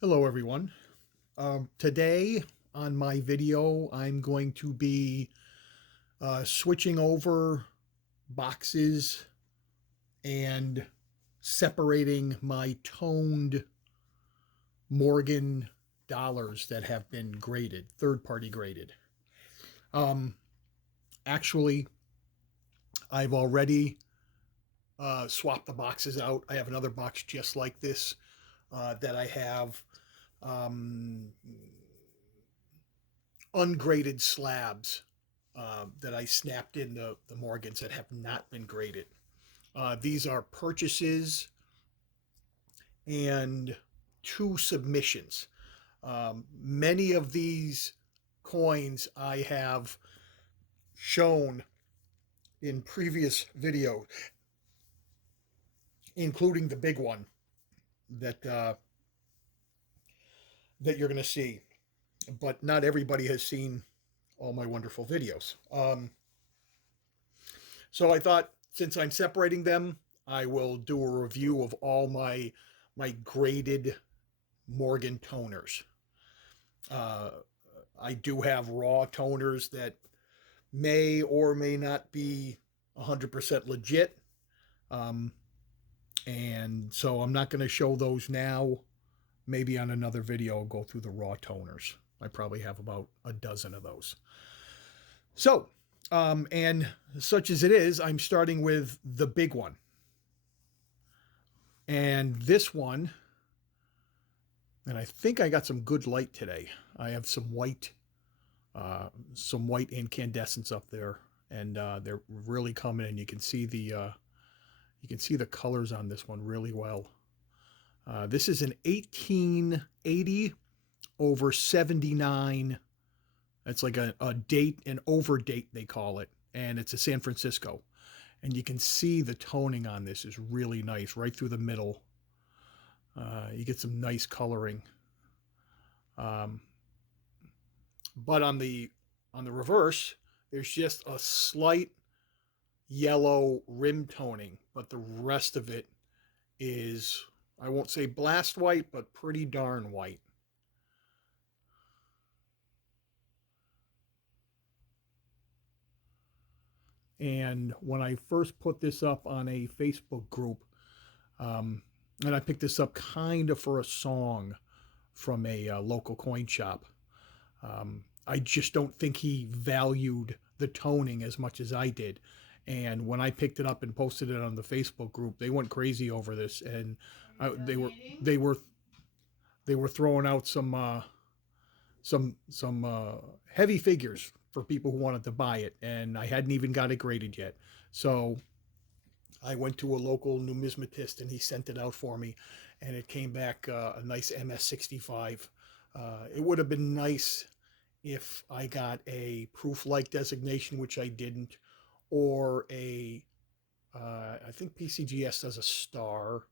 Hello everyone. Today on my video, I'm going to be switching over boxes and separating my toned Morgan dollars that have been graded, third party graded. Um, Actually, I've already swapped the boxes out. I have another box just like this that I have um, ungraded slabs that I snapped in the Morgans that have not been graded. These are purchases and two submissions. Many of these coins I have shown in previous videos, including the big one that that you're going to see. But not everybody has seen all my wonderful videos. So I thought since I'm separating them, I will do a review of all my graded Morgan toners. Uh, I do have raw toners that may or may not be 100% legit. Um, and so I'm not going to show those now. Maybe on another video, I'll go through the raw toners. I probably have about a dozen of those. So, and such as it is, I'm starting with the big one. And this one, and I think I got some good light today. I have some white incandescents up there, and they're really coming in. You can see the colors on this one really well. This is an 1880 over 79. It's like a date, an over date they call it, and it's a San Francisco. And you can see the toning on this is really nice, right through the middle. You get some nice coloring. Um, but on the reverse, there's just a slight yellow rim toning, but the rest of it is, I won't say blast white, but pretty darn white. And when I first put this up on a Facebook group, um, and I picked this up kind of for a song from a local coin shop. I just don't think he valued the toning as much as I did. And when I picked it up and posted it on the Facebook group, they went crazy over this, and Are you they done were eating? they were they were throwing out some heavy figures for people who wanted to buy it, and I hadn't even got it graded yet. So I went to a local numismatist, and he sent it out for me, and it came back a nice MS65. It would have been nice if I got a proof-like designation, which I didn't, or I think PCGS does a star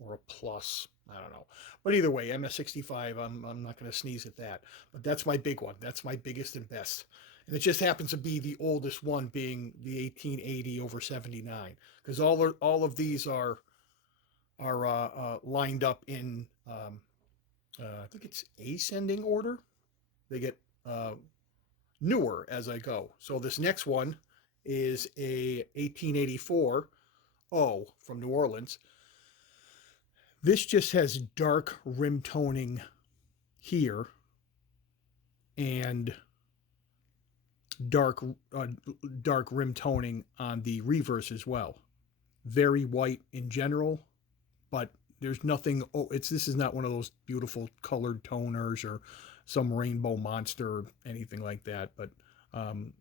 or a plus. I don't know. But either way, MS65, I'm not going to sneeze at that. But that's my big one. That's my biggest and best. And it just happens to be the oldest one, being the 1880 over 79. Because all of these are lined up in, I think it's ascending order. They get newer as I go. So this next one is a 1884 O from New Orleans. This just has dark rim toning here and dark uh, dark rim toning on the reverse as well. Very white in general, but there's nothing. Oh, it's this is not one of those beautiful colored toners or some rainbow monster or anything like that. But um,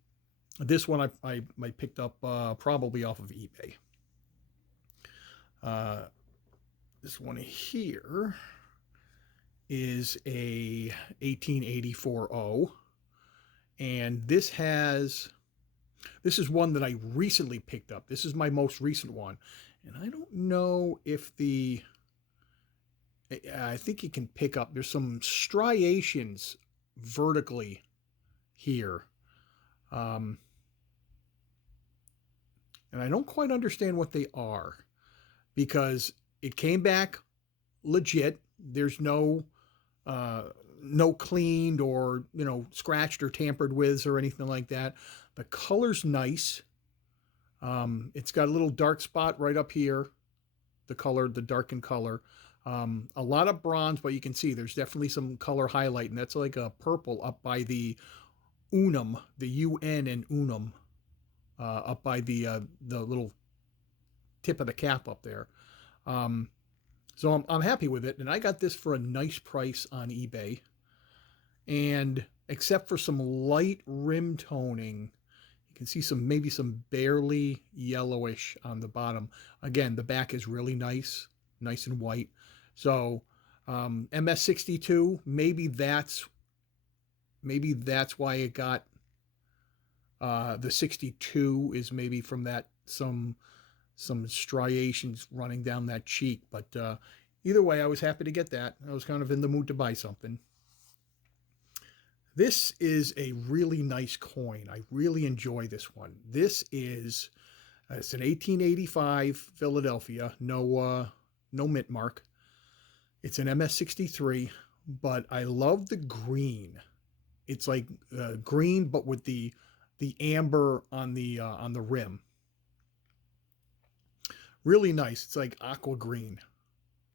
this one I picked up probably off of eBay. Uh, this one here is a 1884 O, and this is one that I recently picked up. This is my most recent one, and I don't know if the I think you can pick up. There's some striations vertically here, um, and I don't quite understand what they are because it came back legit. There's no uh, no cleaned or, scratched or tampered with or anything like that. The color's nice. It's got a little dark spot right up here, the darkened color. A lot of bronze, but you can see there's definitely some color highlight, and that's like a purple up by the unum, the UN and unum, up by the little tip of the cap up there. Um, so I'm happy with it, and I got this for a nice price on eBay. And except for some light rim toning, you can see maybe some barely yellowish on the bottom. Again, the back is really nice and white. So MS62, maybe that's why it got the 62 is maybe from that some striations running down that cheek. But either way, I was happy to get that. I was kind of in the mood to buy something. This is a really nice coin. I really enjoy this one. It's an 1885 Philadelphia, no mint mark. It's an MS63, but I love the green. It's like green, but with the amber on the rim. Really nice. It's like aqua green.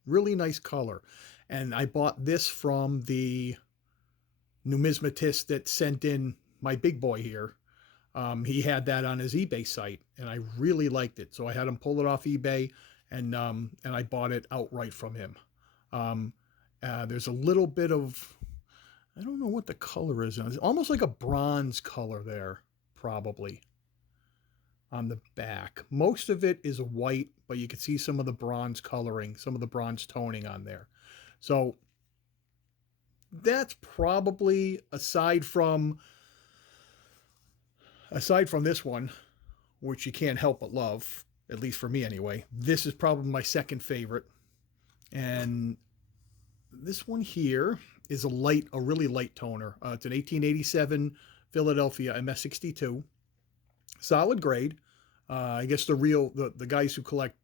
Really nice color. And I bought this from the numismatist that sent in my big boy here. He had that on his eBay site, and I really liked it. So I had him pull it off eBay, and I bought it outright from him. There's a little bit of, I don't know what the color is. It's almost like a bronze color there, probably, on the back. Most of it is white, but you can see some of the bronze coloring, some of the bronze toning on there. So that's probably, aside from this one, which you can't help but love, at least for me anyway, this is probably my second favorite. And this one here is a really light toner. It's an 1887 Philadelphia MS62, solid grade. I guess the guys who collect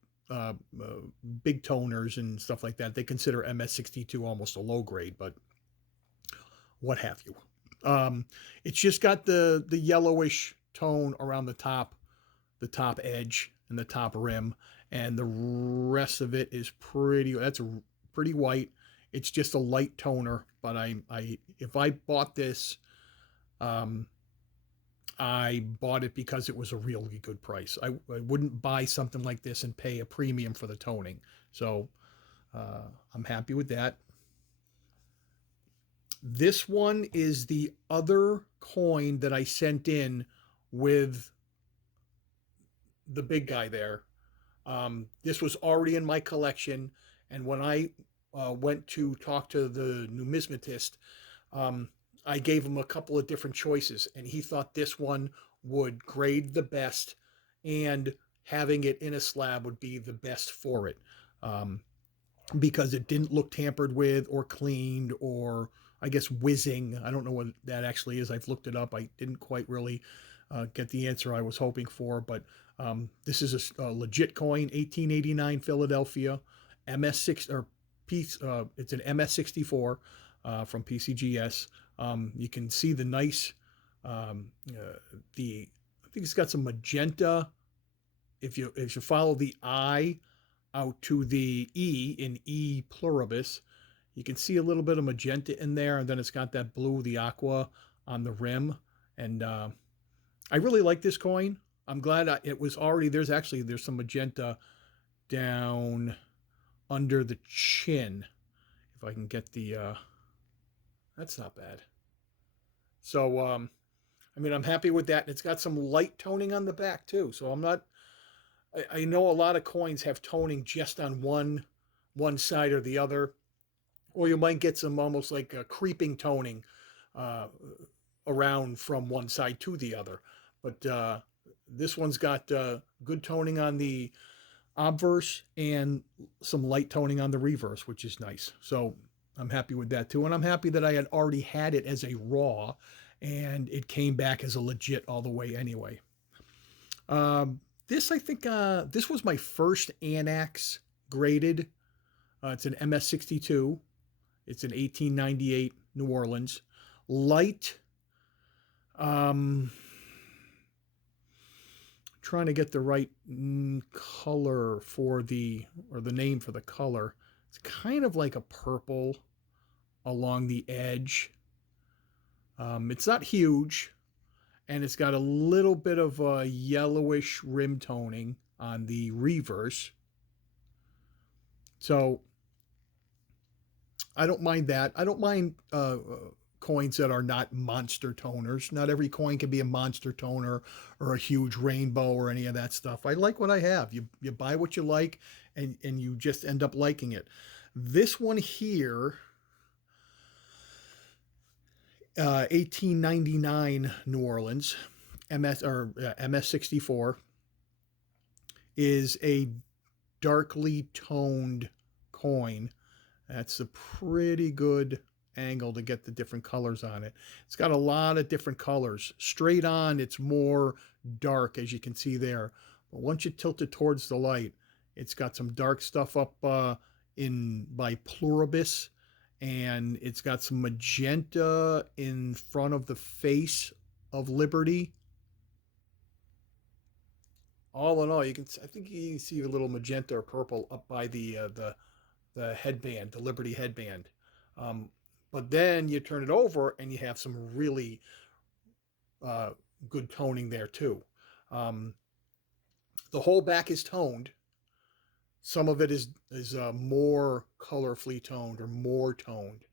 big toners and stuff like that, they consider MS62 almost a low grade, but what have you. It's just got the yellowish tone around the top edge and the top rim, and the rest of it is pretty white. It's just a light toner, but if I bought this, I bought it because it was a really good price. I wouldn't buy something like this and pay a premium for the toning. So I'm happy with that. This one is the other coin that I sent in with the big guy there. This was already in my collection, and when I went to talk to the numismatist, I gave him a couple of different choices, and he thought this one would grade the best, and having it in a slab would be the best for it, because it didn't look tampered with or cleaned or, I guess, whizzing. I don't know what that actually is. I've looked it up. I didn't quite really get the answer I was hoping for, but this is a legit coin, 1889 Philadelphia, MS6 or piece. It's an MS64 from PCGS. You can see the nice, I think it's got some magenta. If you follow the I out to the E in E pluribus, you can see a little bit of magenta in there, and then it's got that blue, the aqua, on the rim. And I really like this coin. I'm glad it was already, there's some magenta down under the chin. If I can get that's not bad. So, I'm happy with that. And it's got some light toning on the back too. So I know a lot of coins have toning just on one side or the other, or you might get some almost like a creeping toning around from one side to the other. But this one's got good toning on the obverse and some light toning on the reverse, which is nice. So I'm happy with that too. And I'm happy that I had already had it as a raw, and it came back as a legit all the way anyway. I think this was my first Anax graded. It's an MS62. It's an 1898 New Orleans. Light. Trying to get the right color for or the name for the color. It's kind of like a purple along the edge. It's not huge, and it's got a little bit of a yellowish rim toning on the reverse. So I don't mind that. I don't mind coins that are not monster toners. Not every coin can be a monster toner or a huge rainbow or any of that stuff. I like what I have. You buy what you like, and you just end up liking it. This one here, 1899 New Orleans, MS64, is a darkly toned coin. That's a pretty good angle to get the different colors on it. It's got a lot of different colors. Straight on, it's more dark, as you can see there. But once you tilt it towards the light, it's got some dark stuff up in by Pluribus, and it's got some magenta in front of the face of Liberty. All in all, I think you can see a little magenta or purple up by the headband, the Liberty headband. But then you turn it over and you have some really good toning there too. The whole back is toned. Some of it is more colorfully toned or more toned.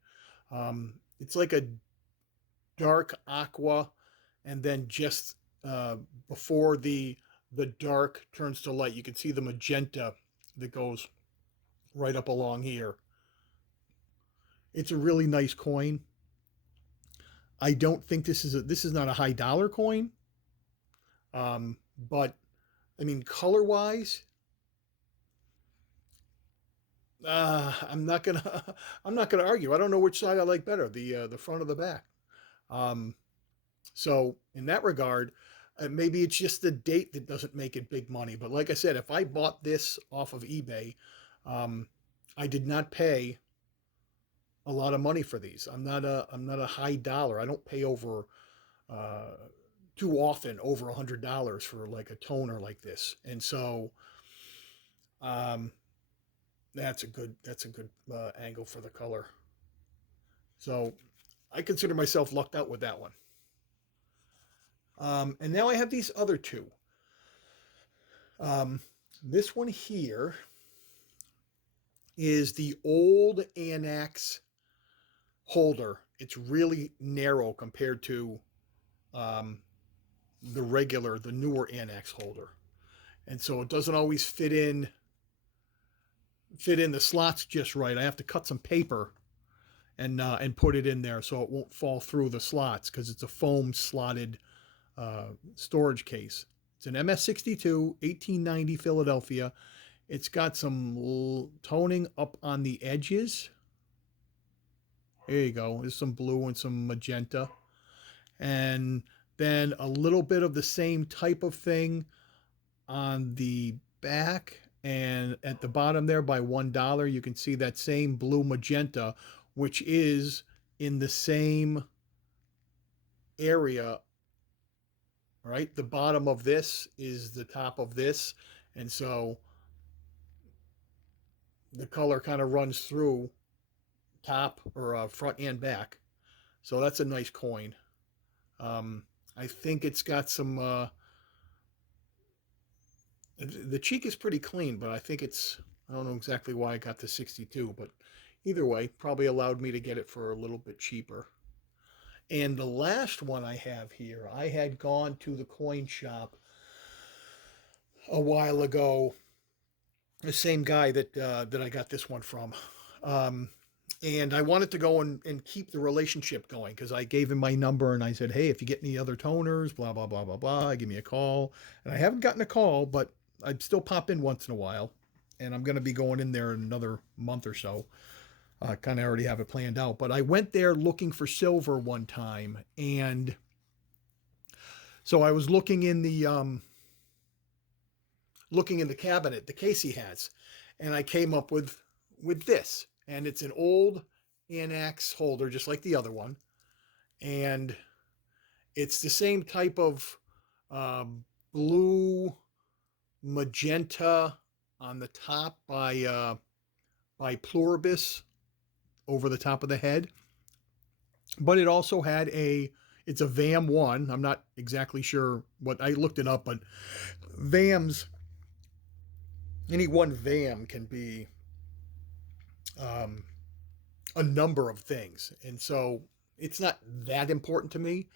It's like a dark aqua, and then just before the dark turns to light, you can see the magenta that goes right up along here. It's a really nice coin. I don't think this is not a high dollar coin, but I mean, color wise, I'm not gonna I'm not gonna argue. I don't know which side I like better, the front or the back. Um, so in that regard, maybe it's just the date that doesn't make it big money. But like I said, if I bought this off of eBay, um, I did not pay a lot of money for these. I'm not a high dollar. I don't pay over uh, too often over $100 for like a toner like this, and so um, that's a good angle for the color. So I consider myself lucked out with that one. And now I have these other two. Um, this one here is the old Anax holder. It's really narrow compared to um, the newer Anax holder, and so it doesn't always fit in the slots just right. I have to cut some paper and put it in there so it won't fall through the slots because it's a foam slotted storage case. It's an MS62 1890 Philadelphia. It's got some toning up on the edges. There you go. There's some blue and some magenta. And then a little bit of the same type of thing on the back. And at the bottom there by $1, you can see that same blue magenta, which is in the same area, right? The bottom of this is the top of this. And so the color kind of runs through top or front and back. So that's a nice coin. I think it's got some, the cheek is pretty clean, but I think I don't know exactly why I got the 62, but either way, probably allowed me to get it for a little bit cheaper. And the last one I have here, I had gone to the coin shop a while ago, the same guy that I got this one from. And I wanted to go and keep the relationship going because I gave him my number and I said, hey, if you get any other toners, blah, blah, blah, blah, blah, give me a call. And I haven't gotten a call, but I'd still pop in once in a while. And I'm going to be going in there in another month or so. I kind of already have it planned out. But I went there looking for silver one time. And so I was looking in the cabinet, the case he has. And I came up with this. And it's an old Anax holder, just like the other one. And it's the same type of blue magenta on the top by Pluribus over the top of the head. But it also had it's a VAM 1. I'm not exactly sure what, I looked it up, but VAMs, any one VAM can be um, a number of things. And so it's not that important to me,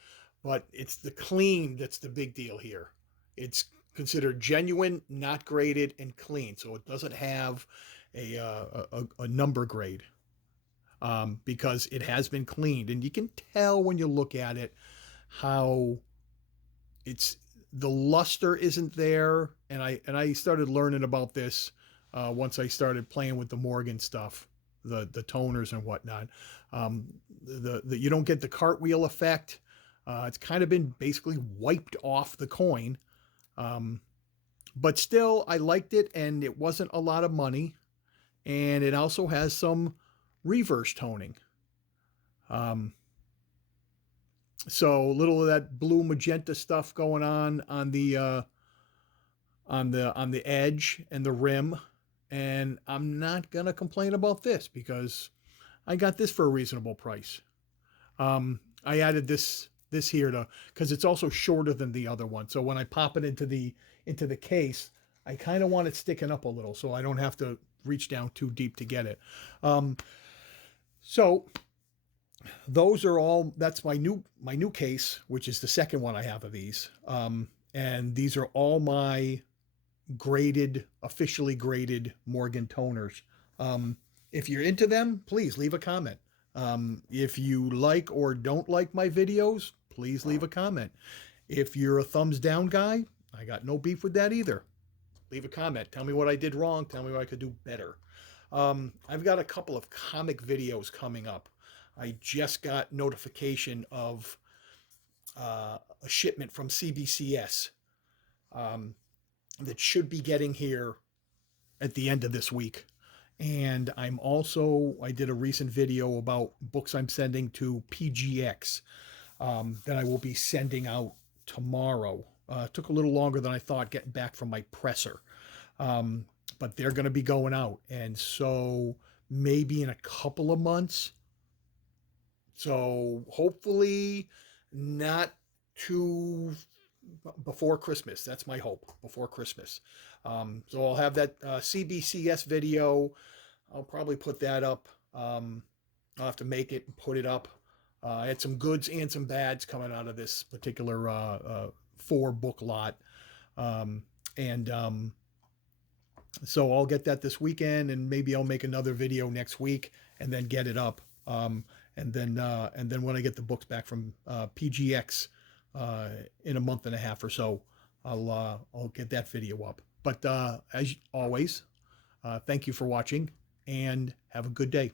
but it's the clean that's the big deal here. It's considered genuine, not graded, and clean. So it doesn't have a number grade because it has been cleaned. And you can tell when you look at it how it's, the luster isn't there. And I started learning about this once I started playing with the Morgan stuff, the toners and whatnot. The you don't get the cartwheel effect. It's kind of been basically wiped off the coin. But still, I liked it, and it wasn't a lot of money. And it also has some reverse toning. So a little of that blue magenta stuff going on the edge and the rim. And I'm not gonna complain about this because I got this for a reasonable price. I added this here to, because it's also shorter than the other one. So when I pop it into the case, I kind of want it sticking up a little so I don't have to reach down too deep to get it. So those are all, that's my new case, which is the second one I have of these. And these are all my graded, officially graded Morgan toners. If you're into them, please leave a comment. If you like or don't like my videos, please leave a comment. If you're a thumbs down guy, I got no beef with that either. Leave a comment. Tell me what I did wrong. Tell me what I could do better. I've got a couple of comic videos coming up. I just got notification of a shipment from CBCS that should be getting here at the end of this week. And I did a recent video about books I'm sending to PGX that I will be sending out tomorrow. Took a little longer than I thought getting back from my presser. But they're going to be going out. And so maybe in a couple of months. So hopefully not too before Christmas. That's my hope, before Christmas. So I'll have that CBCS video. I'll probably put that up. I'll have to make it and put it up. I had some goods and some bads coming out of this particular 4-book lot. So I'll get that this weekend, and maybe I'll make another video next week and then get it up. And then when I get the books back from PGX in a month and a half or so, I'll get that video up. But as always, thank you for watching, and have a good day.